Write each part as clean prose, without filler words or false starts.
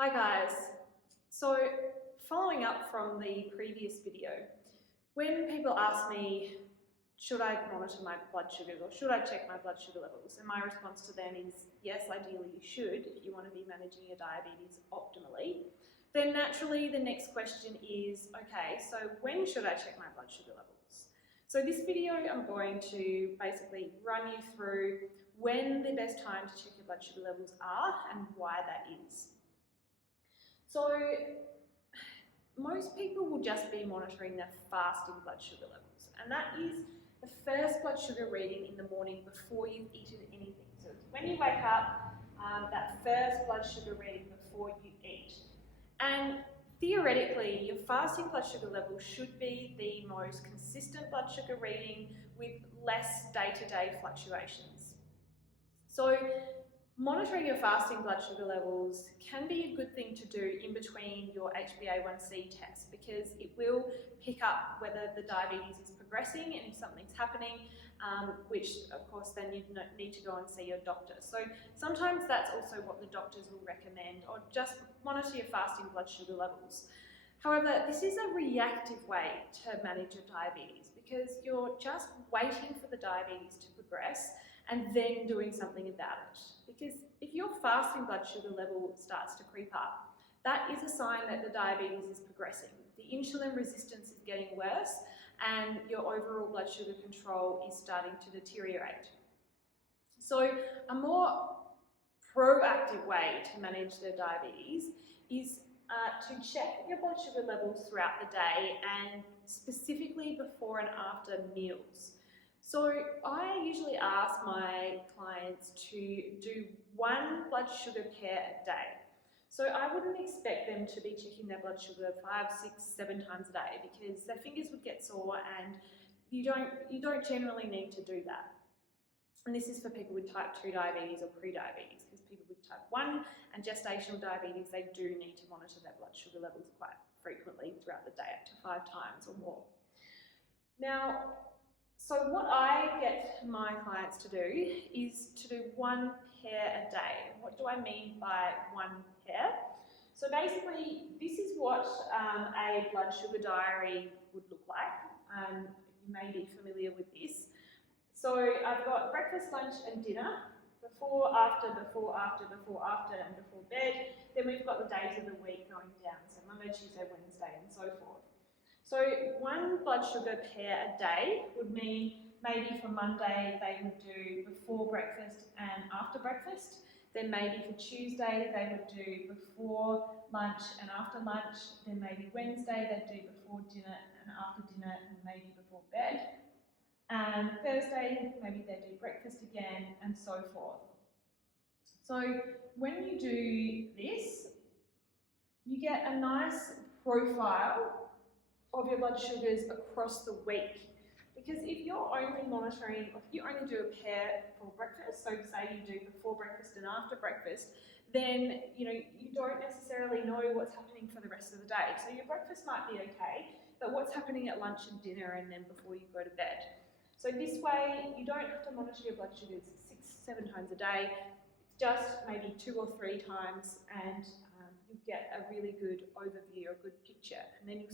Hi guys. So following up from the previous video, when people ask me, should I monitor my blood sugars or should I check my blood sugar levels? And my response to them is yes, ideally you should if you want to be managing your diabetes optimally. Then naturally the next question is, okay, so when should I check my blood sugar levels? So this video I'm going to basically run you through when the best time to check your blood sugar levels are and why that is. So most people will just be monitoring their fasting blood sugar levels, and that is the first blood sugar reading in the morning before you've eaten anything. So it's when you wake up, that first blood sugar reading before you eat. And theoretically, your fasting blood sugar level should be the most consistent blood sugar reading with less day-to-day fluctuations. So monitoring your fasting blood sugar levels can be a good thing to do in between your HbA1c tests because it will pick up whether the diabetes is progressing and if something's happening, which of course then you need to go and see your doctor. So sometimes that's also what the doctors will recommend, or just monitor your fasting blood sugar levels. However, this is a reactive way to manage your diabetes because you're just waiting for the diabetes to progress and then doing something about it. Because if your fasting blood sugar level starts to creep up, that is a sign that the diabetes is progressing. The insulin resistance is getting worse and your overall blood sugar control is starting to deteriorate. So a more proactive way to manage the diabetes is to check your blood sugar levels throughout the day and specifically before and after meals. So I usually ask my clients to do one blood sugar pair a day. So I wouldn't expect them to be checking their blood sugar 5, 6, 7 times a day because their fingers would get sore and you don't generally need to do that. And this is for people with type 2 diabetes or pre-diabetes, because people with type 1 and gestational diabetes, they do need to monitor their blood sugar levels quite frequently throughout the day, up to 5 times or more. Now, so what I get my clients to do is to do one pair a day. What do I mean by one pair? So basically, this is what a blood sugar diary would look like. You may be familiar with this. So I've got breakfast, lunch and dinner, before, after, before, after, before, after and before bed. Then we've got the days of the week going down, so Monday, Tuesday, Wednesday and so forth. So one blood sugar pair a day would mean maybe for Monday they would do before breakfast and after breakfast. Then maybe for Tuesday they would do before lunch and after lunch. Then maybe Wednesday they'd do before dinner and after dinner and maybe before bed. And Thursday maybe they do breakfast again and so forth. So when you do this, you get a nice profile of your blood sugars across the week. Because if you're only monitoring, or if you only do a pair for breakfast, so say you do before breakfast and after breakfast, then you don't necessarily know what's happening for the rest of the day. So your breakfast might be okay, but what's happening at lunch and dinner and then before you go to bed. So this way you don't have to monitor your blood sugars 6, 7 times a day, just maybe 2 or 3 times, and you get a really good overview, a good picture, and then you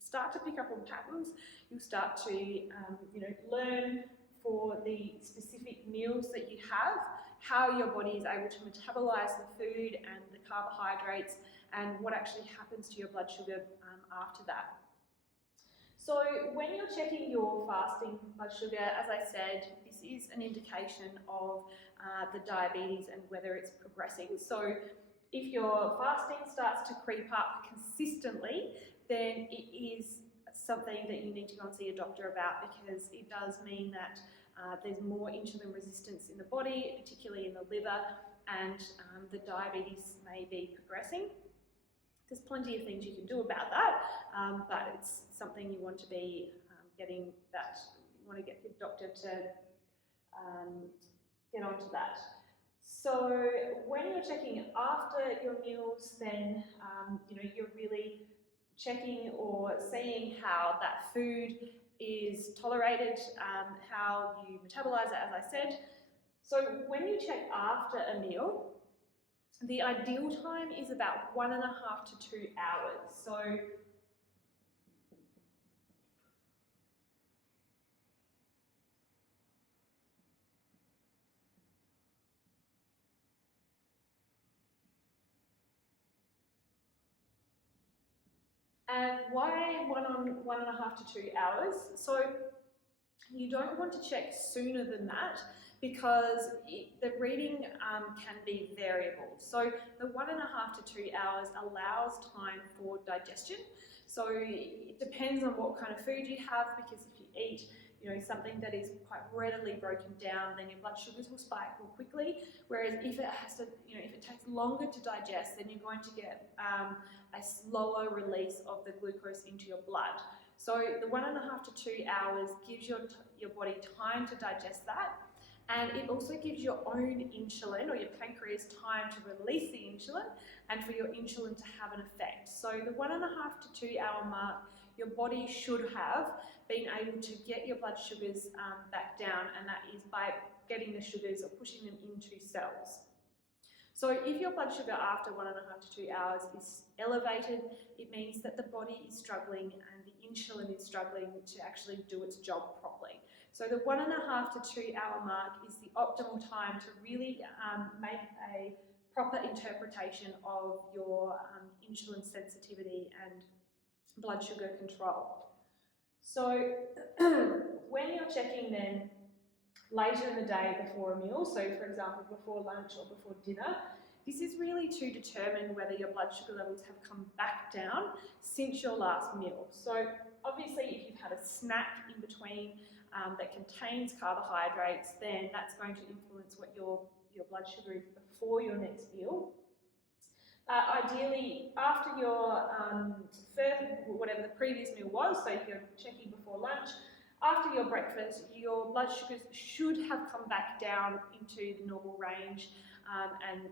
start to pick up on patterns. You'll start to learn for the specific meals that you have, how your body is able to metabolize the food and the carbohydrates, and what actually happens to your blood sugar after that. So when you're checking your fasting blood sugar, as I said, this is an indication of the diabetes and whether it's progressing. So if your fasting starts to creep up consistently, then it is something that you need to go and see a doctor about, because it does mean that there's more insulin resistance in the body, particularly in the liver, and the diabetes may be progressing. There's plenty of things you can do about that, but it's something you want to be you want to get your doctor to get onto that. So when you're checking after your meals, then you're really checking or seeing how that food is tolerated, how you metabolize it, as I said. So when you check after a meal, the ideal time is about 1.5 to 2 hours. So and why 1.5 to 2 hours? So you don't want to check sooner than that because the reading can be variable. So the 1.5 to 2 hours allows time for digestion. So it depends on what kind of food you have, because if you eat something that is quite readily broken down, then your blood sugars will spike more quickly. Whereas if it has to, if it takes longer to digest, then you're going to get a slower release of the glucose into your blood. So the 1.5 to 2 hours gives your body time to digest that, and it also gives your own insulin, or your pancreas, time to release the insulin and for your insulin to have an effect. So the 1.5 to 2 hour mark, your body should have been able to get your blood sugars back down, and that is by getting the sugars or pushing them into cells. So if your blood sugar after 1.5 to 2 hours is elevated, it means that the body is struggling and the insulin is struggling to actually do its job properly. So the 1.5 to 2 hour mark is the optimal time to really make a proper interpretation of your insulin sensitivity and blood sugar control. So when you're checking then later in the day before a meal, so for example before lunch or before dinner, this is really to determine whether your blood sugar levels have come back down since your last meal. So obviously if you've had a snack in between that contains carbohydrates, then that's going to influence what your blood sugar is before your next meal. Ideally, after your whatever the previous meal was, so if you're checking before lunch, after your breakfast, your blood sugars should have come back down into the normal range, and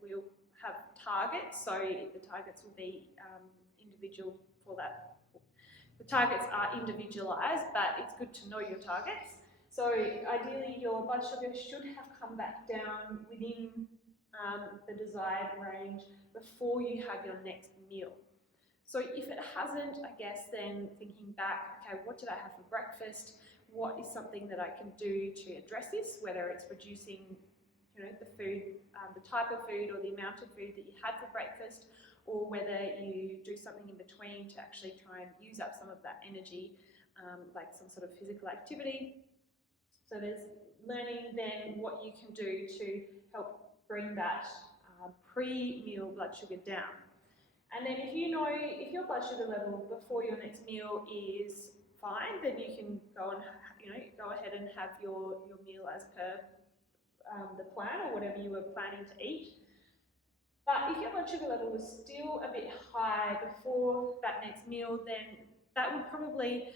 we'll have targets. So the targets will be individual for that. The targets are individualised, but it's good to know your targets. So ideally, your blood sugar should have come back down within the desired range before you have your next meal. So if it hasn't, I guess then thinking back, okay, what did I have for breakfast? What is something that I can do to address this, whether it's reducing the food, the type of food or the amount of food that you had for breakfast, or whether you do something in between to actually try and use up some of that energy, like some sort of physical activity. So there's learning then what you can do to help bring that pre-meal blood sugar down. And then if your blood sugar level before your next meal is fine, then you can go ahead and have your meal as per the plan or whatever you were planning to eat. But if your blood sugar level was still a bit high before that next meal, then that would probably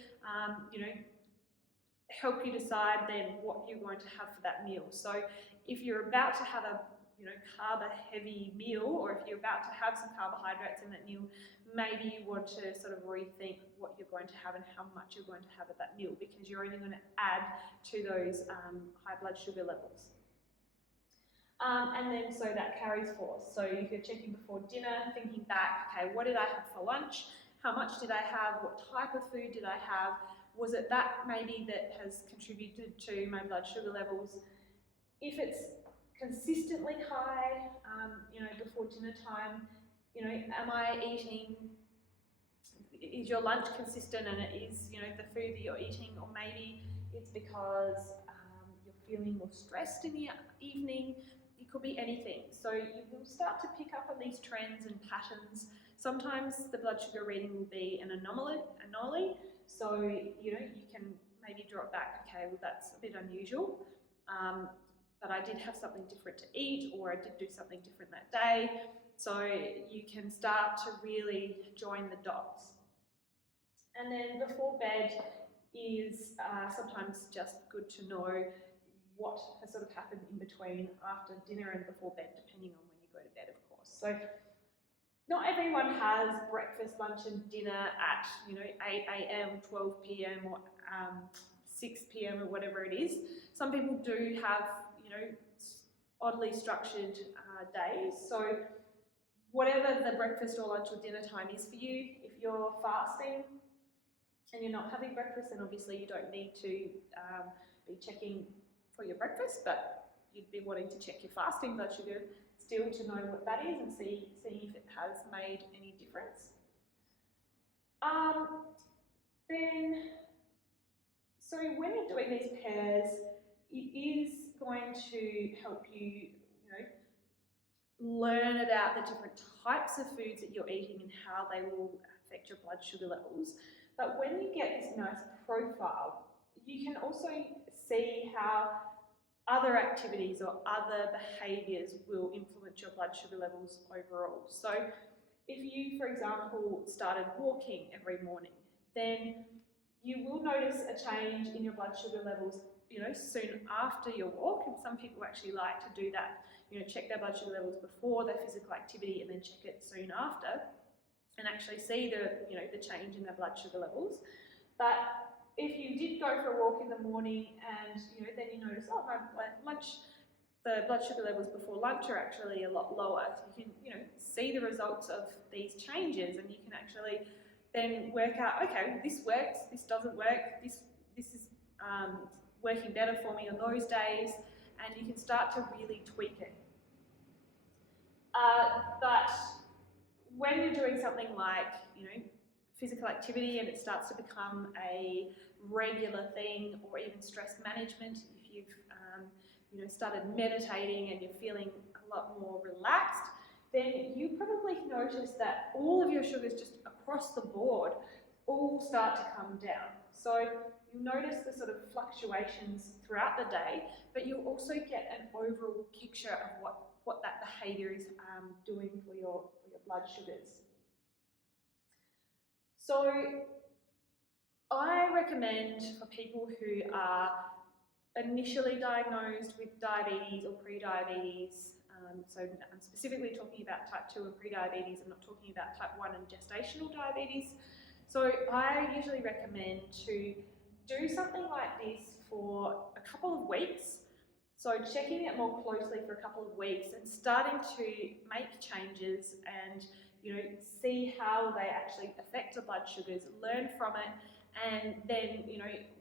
help you decide then what you're going to have for that meal. So if you're about to have a carb-heavy meal, or if you're about to have some carbohydrates in that meal, maybe you want to sort of rethink what you're going to have and how much you're going to have at that meal, because you're only going to add to those high blood sugar levels. And then so that carries forth. So if you're checking before dinner, thinking back, okay, what did I have for lunch? How much did I have? What type of food did I have? Was it that maybe that has contributed to my blood sugar levels? If it's consistently high, before dinner time, am I eating, is your lunch consistent and it is, the food that you're eating, or maybe it's because you're feeling more stressed in the evening. It could be anything. So you will start to pick up on these trends and patterns. Sometimes the blood sugar reading will be an anomaly. So, you can maybe drop back, okay, well that's a bit unusual. But I did have something different to eat, or I did do something different that day. So you can start to really join the dots. And then before bed is sometimes just good to know what has sort of happened in between after dinner and before bed, depending on when you go to bed, of course. So not everyone has breakfast, lunch and dinner at 8 a.m, 12 p.m. or 6 p.m. or whatever it is. Some people do have oddly structured days. So whatever the breakfast or lunch or dinner time is for you, if you're fasting and you're not having breakfast, then obviously you don't need to be checking for your breakfast, but you'd be wanting to check your fasting blood sugar still to know what that is and see if it has made any difference. So when you're doing these pairs, it is going to help you, learn about the different types of foods that you're eating and how they will affect your blood sugar levels. But when you get this nice profile, you can also see how other activities or other behaviours will influence your blood sugar levels overall. So if you, for example, started walking every morning, then you will notice a change in your blood sugar levels, soon after your walk. And some people actually like to do that, check their blood sugar levels before their physical activity and then check it soon after, and actually see the change in their blood sugar levels. But if you did go for a walk in the morning and then you notice, oh, my lunch, the blood sugar levels before lunch are actually a lot lower, so you can see the results of these changes, and you can actually then work out, okay, this works, this doesn't work, this is working better for me on those days, and you can start to really tweak it. But when you're doing something like, physical activity and it starts to become a regular thing, or even stress management, if you've started meditating and you're feeling a lot more relaxed, then you probably notice that all of your sugars just across the board all start to come down. So you notice the sort of fluctuations throughout the day, but you also get an overall picture of what that behaviour is doing for your blood sugars. So I recommend for people who are initially diagnosed with diabetes or pre-diabetes, so I'm specifically talking about type 2 and pre-diabetes, I'm not talking about type 1 and gestational diabetes. So I usually recommend to do something like this for a couple of weeks. So checking it more closely for a couple of weeks and starting to make changes and see how they actually affect the blood sugars, learn from it, and then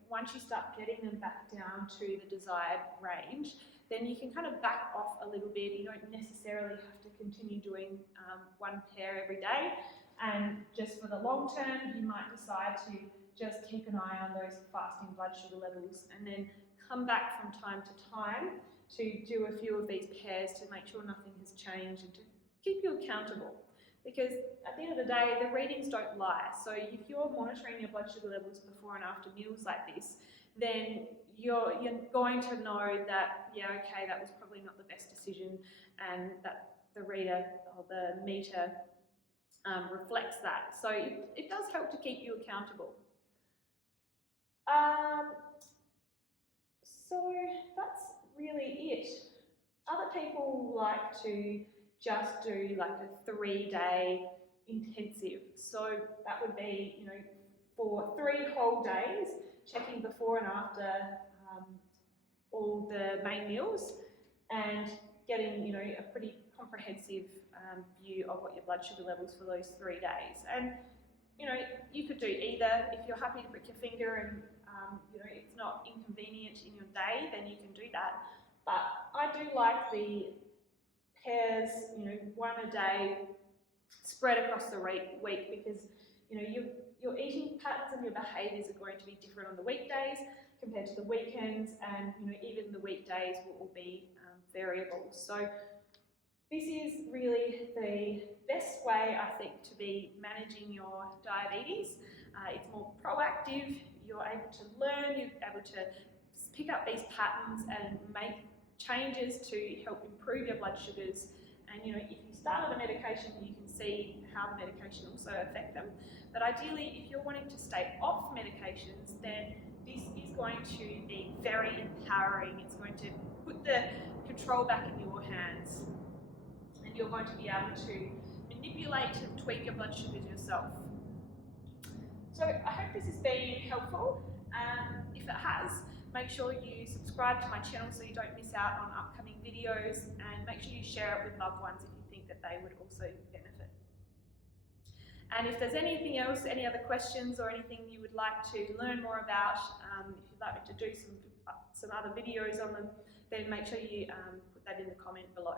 once you start getting them back down to the desired range, then you can kind of back off a little bit. You don't necessarily have to continue doing one pair every day, and just for the long term you might decide to just keep an eye on those fasting blood sugar levels, and then come back from time to time to do a few of these pairs to make sure nothing has changed and to keep you accountable. Because at the end of the day, the readings don't lie. So if you're monitoring your blood sugar levels before and after meals like this, then you're going to know that, yeah, okay, that was probably not the best decision, and that the reader or the meter reflects that. So it does help to keep you accountable. So that's really it. Other people like to just do like a 3-day intensive. So that would be, for 3 whole days, checking before and after all the main meals, and getting, a pretty comprehensive view of what your blood sugar levels for those 3 days. And, you could do either. If you're happy to prick your finger and, it's not inconvenient in your day, then you can do that. But I do like the pairs, 1 a day spread across the week, because your eating patterns and your behaviours are going to be different on the weekdays compared to the weekends, and even the weekdays will all be variable. So this is really the best way, I think, to be managing your diabetes. It's more proactive. You're able to learn, you're able to pick up these patterns and make changes to help improve your blood sugars. And if you start on a medication, you can see how the medication also affect them. But ideally, if you're wanting to stay off medications, then this is going to be very empowering. It's going to put the control back in your hands, and you're going to be able to manipulate and tweak your blood sugars yourself. So I hope this has been helpful. If it has, Make sure you subscribe to my channel so you don't miss out on upcoming videos, and make sure you share it with loved ones if you think that they would also benefit. And if there's anything else, any other questions or anything you would like to learn more about, if you'd like me to do some other videos on them, then make sure you put that in the comment below.